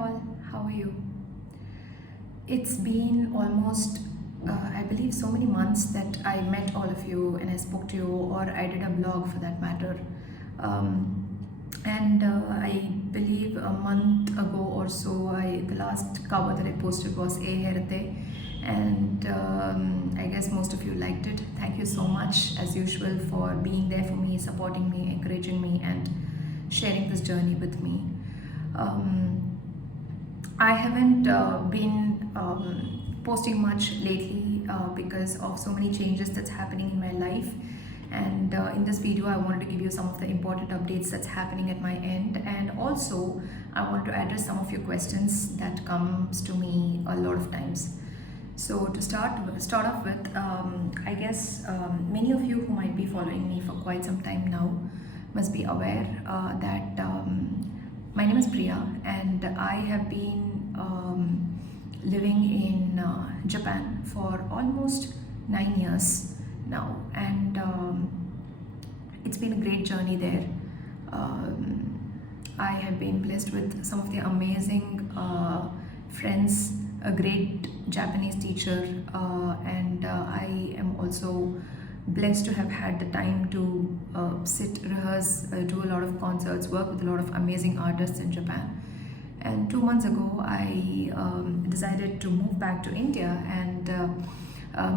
all, how are you? It's been almost, I believe, so many months that I met all of you and I spoke to you, or I did a blog for that matter. And I believe a month ago or so, the last cover that I posted was E Herate, and I guess most of you liked it. Thank you so much, as usual, for being there for me, supporting me, encouraging me, and sharing this journey with me. I haven't been posting much lately because of so many changes that's happening in my life, and in this video I wanted to give you some of the important updates that's happening at my end, and also I wanted to address some of your questions that comes to me a lot of times. So to start off with, I guess many of you who might be following me for quite some time now must be aware that my name is Priya, and I have been living in Japan for almost 9 years now, and it's been a great journey there. I have been blessed with some of the amazing friends, a great Japanese teacher, and I am also blessed to have had the time to sit, rehearse, do a lot of concerts, work with a lot of amazing artists in Japan. And 2 months ago, I decided to move back to India, and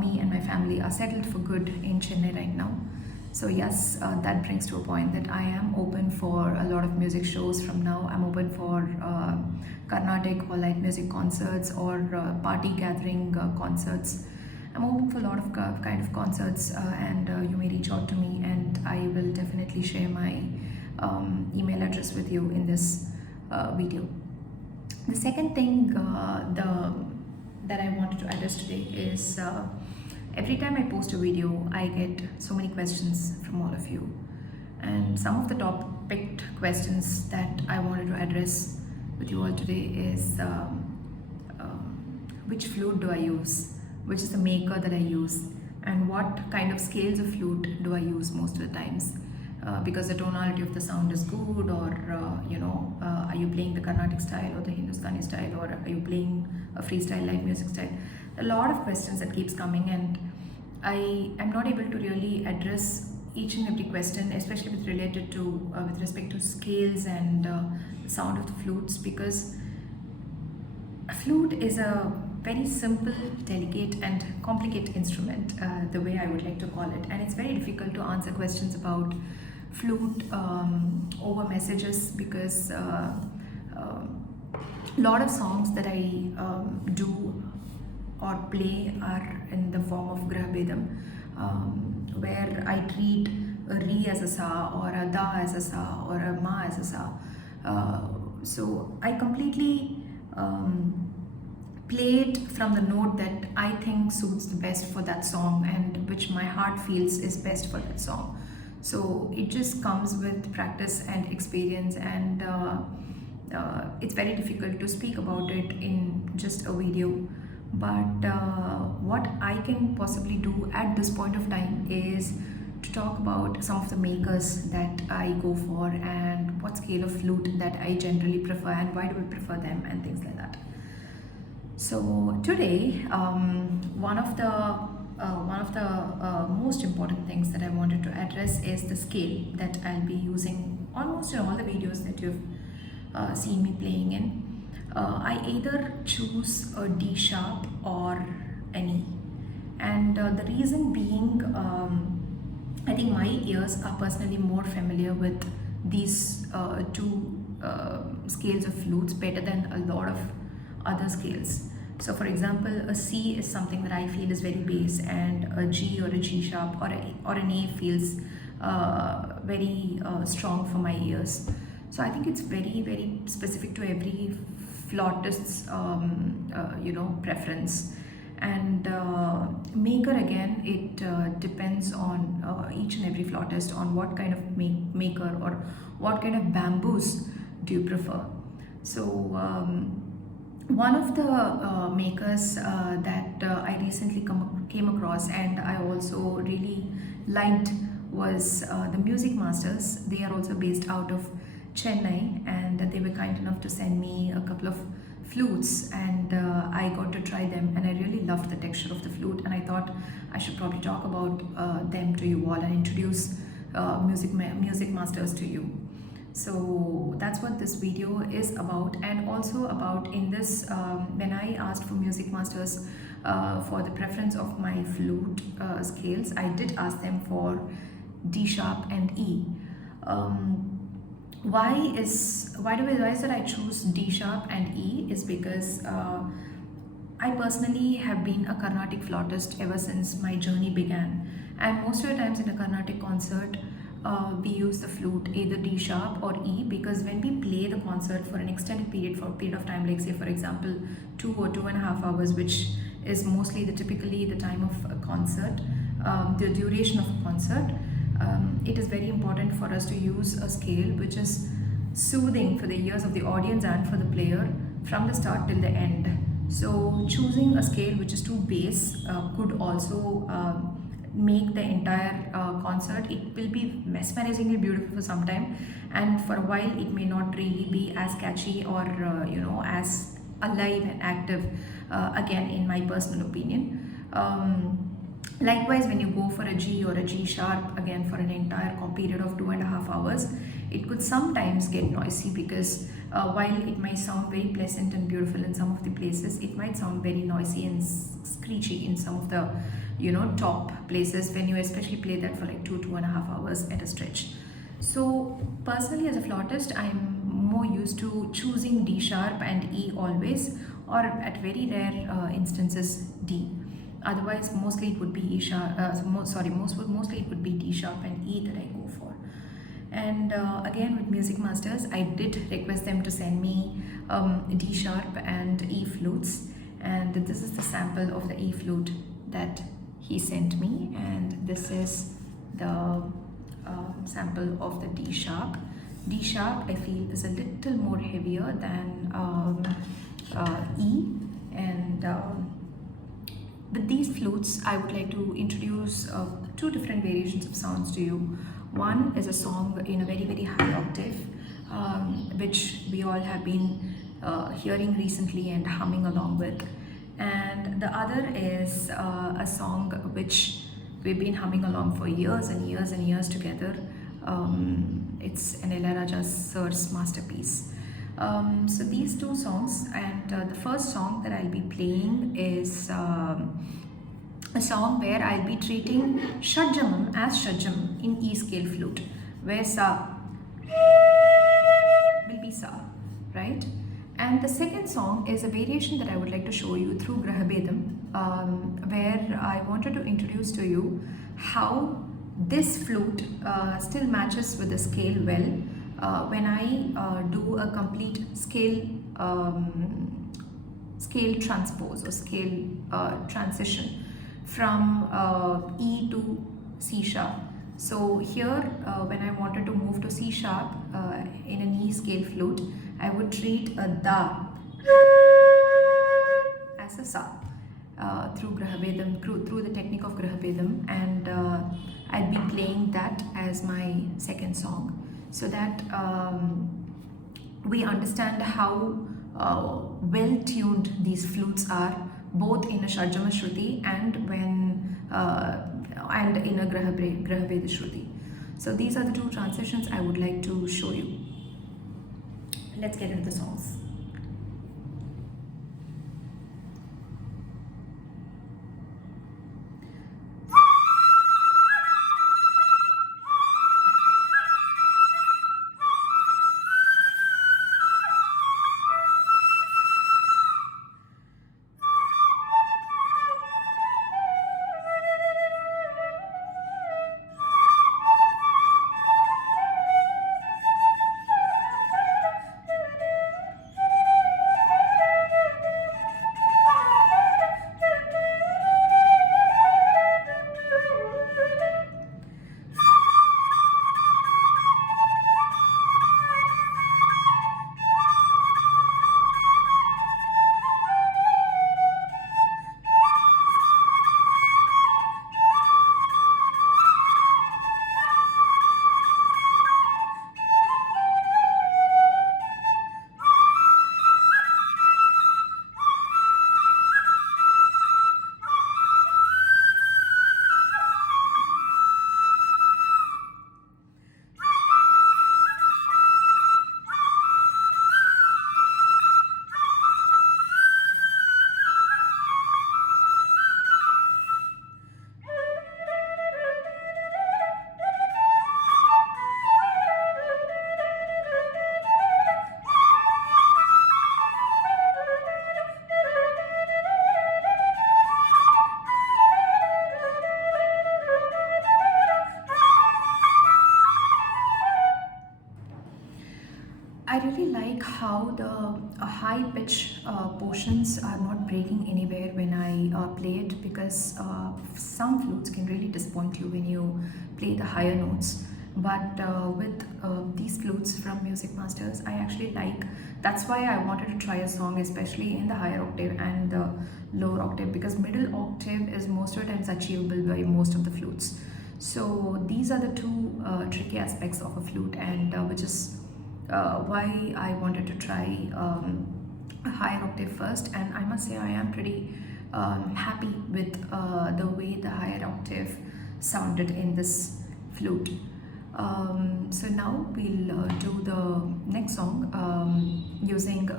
me and my family are settled for good in Chennai right now. So yes, that brings to a point that I am open for a lot of music shows from now. I'm open for Carnatic or light music concerts, or party gathering concerts. I'm open for a lot of kind of concerts, and you may reach out to me, and I will definitely share my email address with you in this video. The second thing that I wanted to address today is every time I post a video, I get so many questions from all of you, and some of the top picked questions that I wanted to address with you all today is which flute do I use, which is the maker that I use, and what kind of scales of flute do I use most of the times, because the tonality of the sound is good, or are you playing the Carnatic style or the Hindustani style, or are you playing a freestyle light music style? A lot of questions that keeps coming, and I am not able to really address each and every question, especially with respect to scales and the sound of the flutes, because a flute is a very simple, delicate and complicated instrument, the way I would like to call it, and it's very difficult to answer questions about flute over messages, because a lot of songs that I do or play are in the form of Grahabedham, where I treat a Re as a Sa, or a Da as a Sa, or a Ma as a Sa. So I completely play it from the note that I think suits the best for that song, and which my heart feels is best for that song. So it just comes with practice and experience, and it's very difficult to speak about it in just a video. But what I can possibly do at this point of time is to talk about some of the makers that I go for, and what scale of flute that I generally prefer, and why do I prefer them, and things like that. So today, one of the most important things that I wanted to address is the scale that I'll be using almost in all the videos that you've seen me playing in. I either choose a D sharp or an E, and the reason being, I think my ears are personally more familiar with these two scales of flutes better than a lot of other scales. So for example, a C is something that I feel is very bass, and a G or a G sharp or an A feels very strong for my ears. So I think it's very, very specific to every flautist's preference. And maker, again, it depends on each and every flautist on what kind of maker or what kind of bamboos do you prefer. So one of the makers that I recently came across, and I also really liked, was the Music Masters. They are also based out of Chennai, and they were kind enough to send me a couple couple of flutes, and I got to try them, and I really loved the texture of the flute, and I thought I should probably talk about them to you all and introduce music masters to you. So that's what this video is about, and also about in this when I asked for music masters for the preference of my flute scales, I did ask them for D sharp and E. Why is that I choose D sharp and E is because I personally have been a Carnatic flautist ever since my journey began, and most of the times in a Carnatic concert we use the flute, either D sharp or E, because when we play the concert for an extended period, for a period of time, like say for example 2 or 2.5 hours, which is mostly typically the time of a concert, the duration of a concert, it is very important for us to use a scale which is soothing for the ears of the audience and for the player from the start till the end. So choosing a scale which is too bass could also make the entire concert, it will be mesmerizingly beautiful for some time, and for a while it may not really be as catchy or as alive and active, again in my personal opinion. Likewise, when you go for a G or a G sharp, again for an entire period of 2.5 hours, it could sometimes get noisy, because while it might sound very pleasant and beautiful in some of the places, it might sound very noisy and screechy in some of the top places, when you especially play that for like 2.5 hours at a stretch. So personally, as a flautist, I'm more used to choosing D sharp and E always, or at very rare instances D. Otherwise, mostly it would be E sharp. Mostly it would be D sharp and E that I go for. And again, with music masters, I did request them to send me D sharp and E flutes, and this is the sample of the E flute that he sent me, and this is the sample of the D sharp. D sharp, I feel, is a little more heavier than E, and with these flutes, I would like to introduce two different variations of sounds to you. One is a song in a very, very high octave, which we all have been hearing recently and humming along with. And the other is a song which we've been humming along for years and years and years together. It's an Ilaiyaraaja sir's masterpiece. So these two songs, and the first song that I'll be playing is a song where I'll be treating Shadjamam as Shadjam in E scale flute, where Sa will be Sa, right? And the second song is a variation that I would like to show you through Grahabedham, where I wanted to introduce to you how this flute still matches with the scale well when I do a complete scale transpose or scale transition from E to C sharp. So here, when I wanted to move to C sharp in an E scale flute, I would treat a Da as a Sa through Grahabedham, through the technique of Grahabedham, and I'd be playing that as my second song, so that we understand how well tuned these flutes are, both in a Shadjama Shruti and when and in a Grahabedha Shruti. So these are the two transitions I would like to show you. Let's get into the songs. how the high pitch portions are not breaking anywhere when I play it, because some flutes can really disappoint you when you play the higher notes. But with these flutes from Music Masters, I actually like. That's why I wanted to try a song, especially in the higher octave and the lower octave, because middle octave is most of the times achievable by most of the flutes. So these are the two tricky aspects of a flute, and which is why I wanted to try a higher octave first. And I must say I am pretty happy with the way the higher octave sounded in this flute. So now we'll do the next song using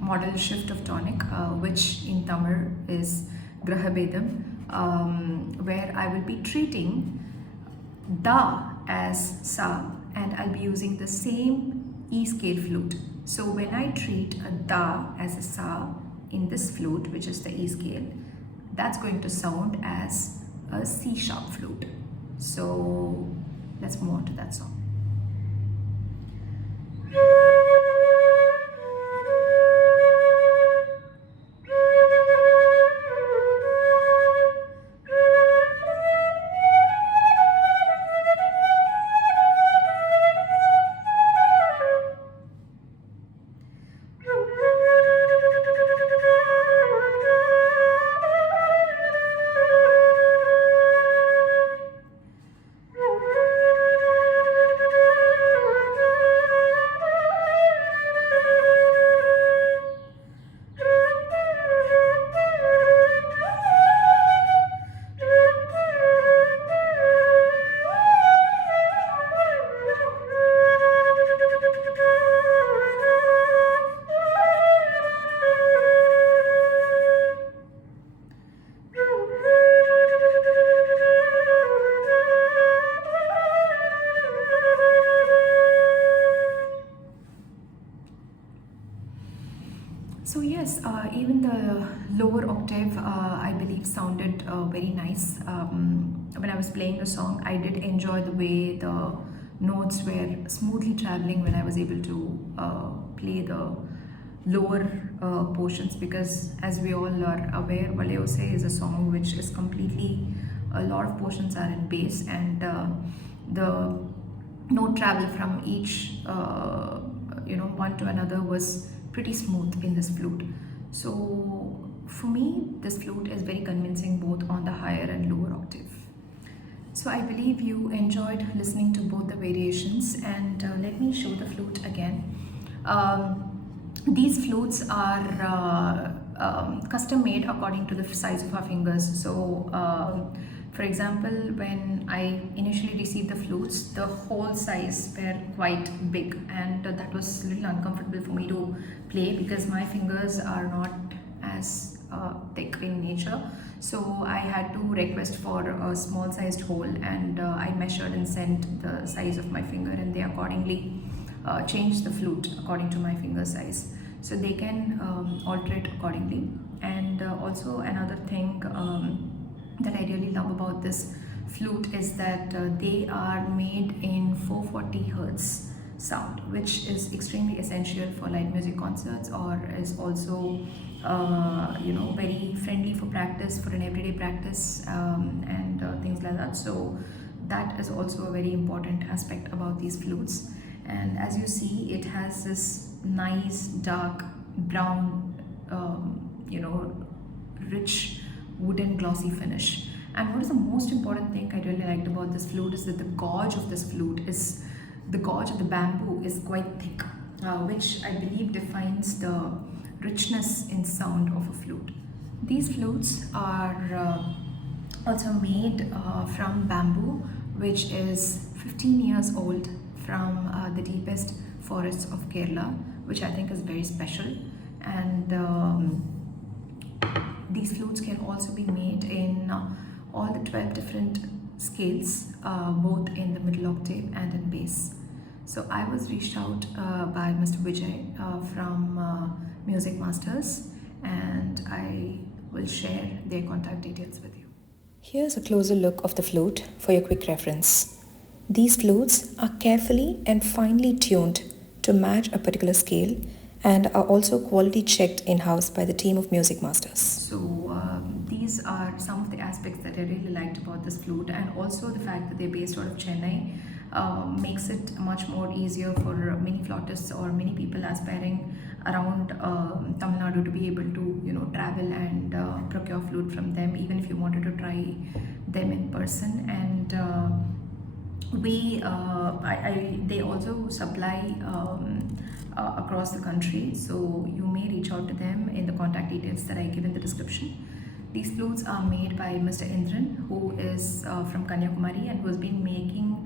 modal shift of tonic, which in Tamil is Grahabedham, where I will be treating da as sa, and I'll be using the same E scale flute. So when I treat a da as a sa in this flute, which is the E scale, that's going to sound as a C sharp flute. So let's move on to that song. So yes, even the lower octave, I believe, sounded very nice. When I was playing the song, I did enjoy the way the notes were smoothly traveling when I was able to play the lower portions, because as we all are aware, Valeose is a song which is completely, a lot of portions are in bass, and the note travel from each one to another was pretty smooth in this flute. So for me, this flute is very convincing both on the higher and lower octave. So I believe you enjoyed listening to both the variations, and let me show the flute again. These flutes are custom made according to the size of our fingers. So for example, when I initially received the flutes, the hole size were quite big, and that was a little uncomfortable for me to play because my fingers are not as thick in nature. So I had to request for a small sized hole, and I measured and sent the size of my finger, and they accordingly changed the flute according to my finger size. So they can alter it accordingly. And also another thing that I really love about this flute is that they are made in 440 hertz sound, which is extremely essential for live music concerts, or is also very friendly for practice, for an everyday practice, and things like that. So that is also a very important aspect about these flutes. And as you see, it has this nice dark brown rich wooden glossy finish. And what is the most important thing I really liked about this flute is that the gauge of this flute is, the gauge of the bamboo is quite thick, which I believe defines the richness in sound of a flute. These flutes are also made from bamboo, which is 15 years old, from the deepest forests of Kerala, which I think is very special. And these flutes can also be made in all the 12 different scales, both in the middle octave and in bass. So I was reached out by Mr. Vijay from Music Masters, and I will share their contact details with you. Here's a closer look of the flute for your quick reference. These flutes are carefully and finely tuned to match a particular scale and are also quality checked in-house by the team of music masters. So these are some of the aspects that I really liked about this flute, and also the fact that they're based out of Chennai makes it much more easier for many flautists or many people aspiring around Tamil Nadu to be able to travel and procure flute from them, even if you wanted to try them in person. And they also supply across the country, so you may reach out to them in the contact details that I give in the description. These flutes are made by Mr. Indran, who is from Kanyakumari and who has been making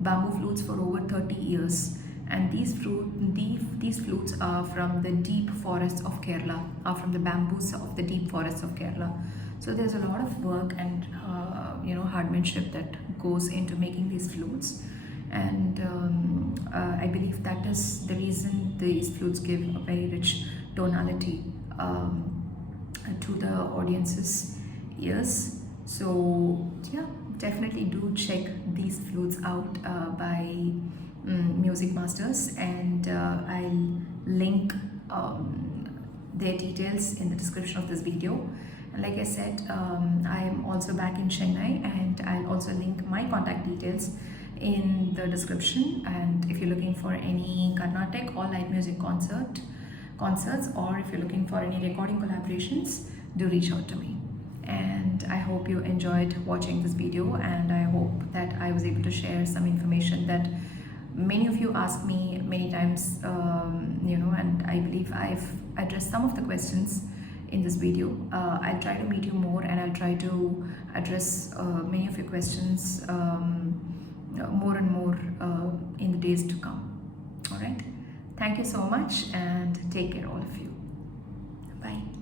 bamboo flutes for over 30 years. And these flutes are from the deep forests of Kerala, are from the bamboos of the deep forests of Kerala. So there's a lot of work and hardmanship that goes into making these flutes, and I believe that is the reason these flutes give a very rich tonality to the audience's ears. So yeah, definitely do check these flutes out by Music Masters, and I'll link their details in the description of this video. And like I said, I am also back in Chennai, and I'll also link my contact details in the description. And if you're looking for any Carnatic or light music concerts, or if you're looking for any recording collaborations, do reach out to me. And I hope you enjoyed watching this video, and I hope that I was able to share some information that many of you ask me many times, and I believe I've addressed some of the questions in this video. I'll try to meet you more, and I'll try to address many of your questions more and more in the days to come. All right. Thank you so much, and take care, all of you. Bye.